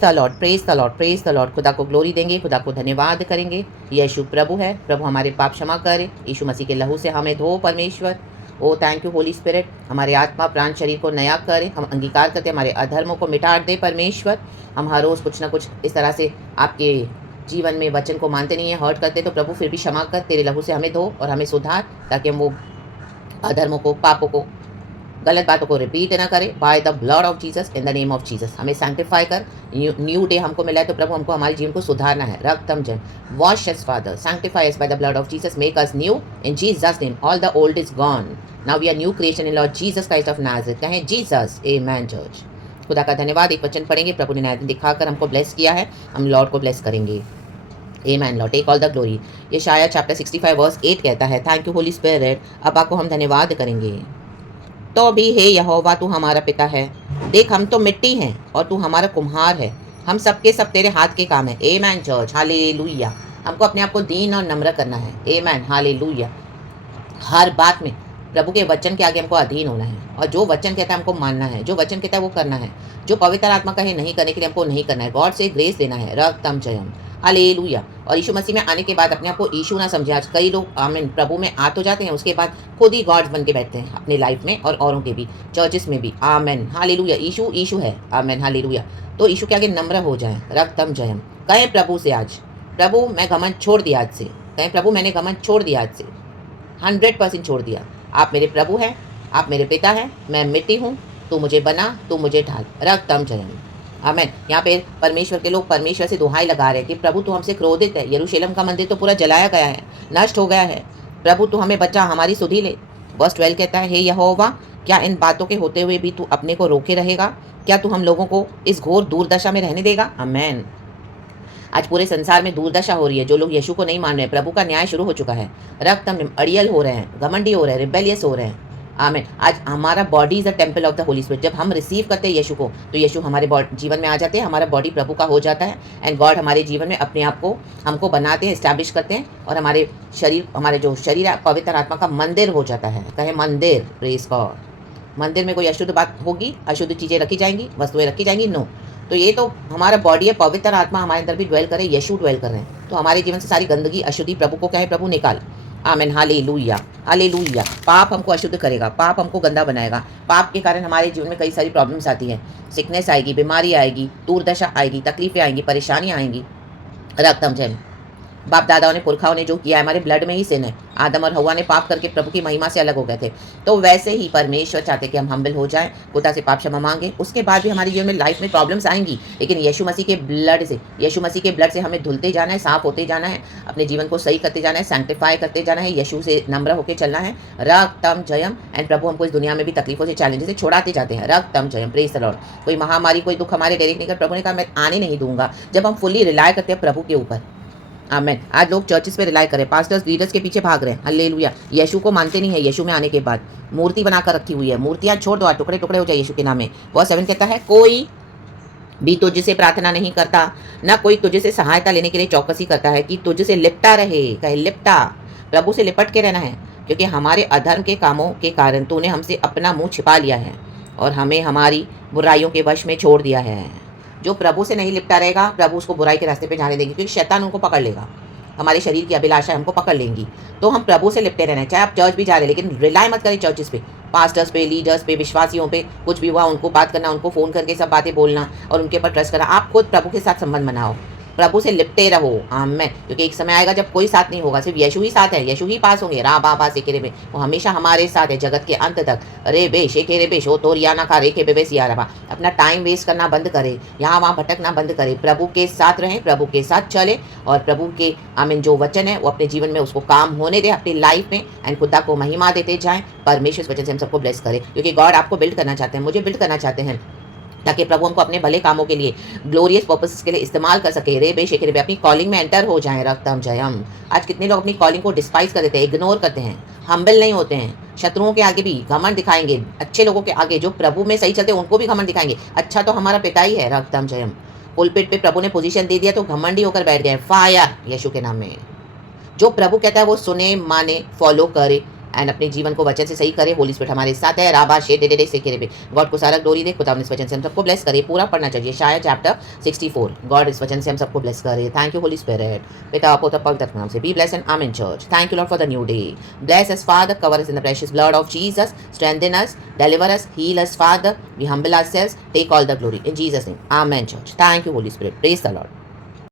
The Lord, praise the Lord, praise the Lord. खुदा को glory देंगे, खुदा को धन्यवाद करेंगे। यीशु प्रभु है, प्रभु हमारे पाप क्षमा करे, यीशु मसीह के लहू से हमें धो परमेश्वर। ओ थैंक यू होली स्पिरिट, हमारे आत्मा प्राण शरीर को नया करे। हम अंगीकार करते हमारे अधर्मों को मिटा दे परमेश्वर। हम हर रोज़ कुछ ना कुछ इस तरह से आपके जीवन में वचन को मानते नहीं है, हर्ट करते, तो प्रभु फिर भी क्षमा कर, तेरे लहू से हमें धो और हमें सुधार, ताकि हम वो अधर्मों को, पापों को, गलत बातों को रिपीट ना करें। Bye the blood of Jesus, in the name of Jesus हमें सैंक्टिफाई कर। न्यू डे हमको मिला है, तो प्रभु हमको हमारे जीवन को सुधारना है। रक्तम जन wash us father, sanctify us by the blood of Jesus, make us new in Jesus name. All the old is gone, now we are new creation in Lord Jesus Christ of Nazareth. कहें Jesus, amen church. खुदा का धन्यवाद। एक वचन पढ़ेंगे, प्रभु ने नया दिन दिखाकर हमको ब्लेस किया है, हम लॉर्ड को ब्लेस करेंगे। Amen Lord, take all the glory. ये शायद चैप्टर 65 वर्स 8 कहता है, थैंक यू होली स्पिरिट। अब आपको हम धन्यवाद करेंगे। तो भी हे यहोवा, तू हमारा पिता है, देख हम तो मिट्टी हैं और तू हमारा कुम्हार है, हम सबके सब तेरे हाथ के काम है। आमेन चर्च, हालेलुया। हमको अपने आप को दीन और नम्र करना है। आमेन, हालेलुया। हर बात में प्रभु के वचन के आगे हमको अधीन होना है, और जो वचन कहता है हमको मानना है, जो वचन कहता है वो करना है, जो पवित्र आत्मा कहे नहीं करने के लिए हमको नहीं करना है। गॉड से ग्रेस लेना है। रक्तम जयम, हालेलुया। और यीशु मसीह में आने के बाद अपने आप को यीशु ना समझे। आज कई लोग आमीन प्रभु में आ तो जाते हैं, उसके बाद खुद ही गॉड बन के बैठते हैं अपने लाइफ में और औरों के भी, चर्चिस में भी। आमीन, हालेलुया। यीशु यीशु है। आमीन, हालेलुया। तो यीशु के आगे नम्र हो जाएं। रक्तम जयम। कहें प्रभु से आज, प्रभु मैं घमंड छोड़ दिया आज से। कहें प्रभु मैंने घमंड छोड़ दिया आज से, 100% छोड़ दिया। आप मेरे प्रभु हैं, आप मेरे पिता हैं, मैं मिट्टी हूँ, तू मुझे बना, तू मुझे ढाल। रक्तम जयम। आमेन। यहाँ पे परमेश्वर के लोग परमेश्वर से दुहाई लगा रहे हैं कि प्रभु तू हमसे क्रोधित है, यरूशलेम का मंदिर तो पूरा जलाया गया है, नष्ट हो गया है, प्रभु तू हमें बचा, हमारी सुधि ले। वर्स 12 कहता है, हे यहोवा, क्या इन बातों के होते हुए भी तू अपने को रोके रहेगा? क्या तू हम लोगों को इस घोर दूरदशा में रहने देगा? आमेन। आज पूरे संसार में दूरदशा हो रही है। जो लोग यीशु को नहीं मान रहे, प्रभु का न्याय शुरू हो चुका है। रक्तम अड़ियल हो रहे हैं, घमंडी हो रहे हैं, रिबेलियस हो रहे हैं। आमीन। आज हमारा body is the temple of the Holi spirit. जब हम रिसीव करते हैं यीशु को, तो यीशु हमारे जीवन में आ जाते हैं, हमारा बॉडी प्रभु का हो जाता है, एंड गॉड हमारे जीवन में अपने आप को हमको बनाते हैं, इस्टेब्लिश करते हैं, और हमारे शरीर, हमारे जो शरीर है पवित्र आत्मा का मंदिर हो जाता है। कहे मंदिर, प्रेज गॉड। मंदिर में कोई अशुद्ध बात होगी, अशुद्ध चीज़ें रखी जाएंगी, वस्तुएं रखी जाएंगी? नो। तो ये तो हमारा बॉडी है, पवित्र आत्मा हमारे अंदर भी ड्वेल करे, यीशु ड्वेल कर रहे हैं, तो हमारे जीवन से सारी गंदगी, अशुद्धि प्रभु को कहे, प्रभु निकाल। आमेन, हालेलुया, हालेलुया। पाप हमको अशुद्ध करेगा, पाप हमको गंदा बनाएगा। पाप के कारण हमारे जीवन में कई सारी प्रॉब्लम्स आती हैं, सिकनेस आएगी, बीमारी आएगी, दूरदशा आएगी, तकलीफें आएंगी, परेशानियाँ आएंगी। रक्तम जय। बाप दादाओं ने, पुरखाओं ने जो किया है, हमारे ब्लड में ही सिन है। आदम और हवा ने पाप करके प्रभु की महिमा से अलग हो गए थे। तो वैसे ही परमेश्वर चाहते कि हम हम्बल हो जाएं, खुदा से पाप क्षमा मांगे। उसके बाद भी हमारे जीवन में लाइफ में प्रॉब्लम्स आएंगी, लेकिन यीशु मसीह के ब्लड से, यीशु मसीह के ब्लड से हमें धुलते जाना है, साफ होते जाना है, अपने जीवन को सही करते जाना है, सैंक्टिफाई करते जाना है, यीशु से नम्र होकर चलना है। रक्तम जयम। एंड प्रभु हमको इस दुनिया में भी तकलीफों से, चैलेंजेस से छुड़ाते जाते हैं। रक्तम जयम, प्रेज द लॉर्ड। कोई महामारी, कोई दुख हमारे डायरेक्ट नहीं कर, प्रभु ने कहा मैं आने नहीं दूंगा, जब हम फुल्ली रिलाय करते हैं प्रभु के ऊपर। आमेन। आज लोग चर्चिस पे रिलाई करें, पास्टर्स लीडर्स के पीछे भाग रहे हैं। हालेलुया। यीशु को मानते नहीं है। यीशु में आने के बाद मूर्ति बनाकर रखी हुई है, मूर्तियां छोड़ दो, टुकड़े टुकड़े हो जाए यीशु के नाम में। वर्स 7 कहता है, कोई भी तुझसे प्रार्थना नहीं करता, ना कोई तुझसे सहायता लेने के लिए चौकसी करता है कि तुझसे लिपटा रहे। कहे लिपटा, प्रभु से लिपट के रहना है, क्योंकि हमारे अधर्म के कामों के कारण तूने हमसे अपना मुंह छिपा लिया है और हमें हमारी बुराइयों के वश में छोड़ दिया है। जो प्रभु से नहीं लिपटा रहेगा, प्रभु उसको बुराई के रास्ते पे जाने देंगे, क्योंकि शैतान उनको पकड़ लेगा, हमारे शरीर की अभिलाषा हमको पकड़ लेंगी। तो हम प्रभु से लिपटे रहना है। चाहे आप चर्च भी जा रहे हैं, लेकिन रिलाई मत करें चर्चिस पे, पास्टर्स पे, लीडर्स पे, विश्वासियों पे। कुछ भी हुआ उनको बात करना, उनको फ़ोन करके सब बातें बोलना और उनके ऊपर ट्रस्ट करना। आप खुद प्रभु के साथ संबंध बनाओ, प्रभु से लिपटे रहो। आमेन। क्योंकि एक समय आएगा जब कोई साथ नहीं होगा, सिर्फ यीशु ही साथ है, यीशु ही पास होंगे। रा बाबा से केरे में, वो हमेशा हमारे साथ है जगत के अंत तक। अरे बे शेखे रे बे शो तोरिया ना खा रेखे बेबे सिया रबा। अपना टाइम वेस्ट करना बंद करे, यहाँ वहाँ भटकना बंद करे, प्रभु के साथ रहें, प्रभु के साथ चले, और प्रभु के आमीन जो वचन है वो अपने जीवन में उसको काम होने दे अपनी लाइफ में, एंड खुदा को महिमा देते जाएं। परमेश्वर इस वचन से हम सबको ब्लेस करे, क्योंकि गॉड आपको बिल्ड करना चाहते हैं, मुझे बिल्ड करना चाहते हैं, ताकि प्रभु हमको अपने भले कामों के लिए, ग्लोरियस पर्पसेस के लिए इस्तेमाल कर सके। रे बे शेखे रे बे, अपनी कॉलिंग में एंटर हो जाएं। रक्तम जयम। आज कितने लोग अपनी कॉलिंग को डिस्पाइज कर देते हैं, इग्नोर करते हैं, हम्बल नहीं होते हैं, शत्रुओं के आगे भी घमंड दिखाएंगे, अच्छे लोगों के आगे जो प्रभु में सही चलते हैं उनको भी घमंड दिखाएंगे। अच्छा तो हमारा पिता ही है। रक्तम जयम। पुलपिट पे प्रभु ने पोजीशन दे दिया तो घमंडी होकर बैठ गए। फायर यीशु के नाम में। जो प्रभु कहता है वो सुने, माने, फॉलो करे, एंड अपने जीवन को वचन से सही करे। होली स्पिरिट हमारे साथ है। राबा शे डे डे से करे बे गॉड को सारा ग्लोरी दे। खुदा इस वचन से हम सबको ब्लेस करे। पूरा पढ़ना चाहिए शायद चैप्टर 64। गॉड इस वचन से हम सबको ब्लेस करे। Thank you Holi spirit. पिता पोता पवित्र नाम से बी ब्लेस एंड आमीन church. Thank you Lord for the new day. Bless us father, cover us in the precious blood of Jesus, strengthen us, deliver us, heal us, Father. We humble ourselves, take all the glory. In Jesus' name. Amen, church. Thank you, Holy Spirit. Praise the Lord.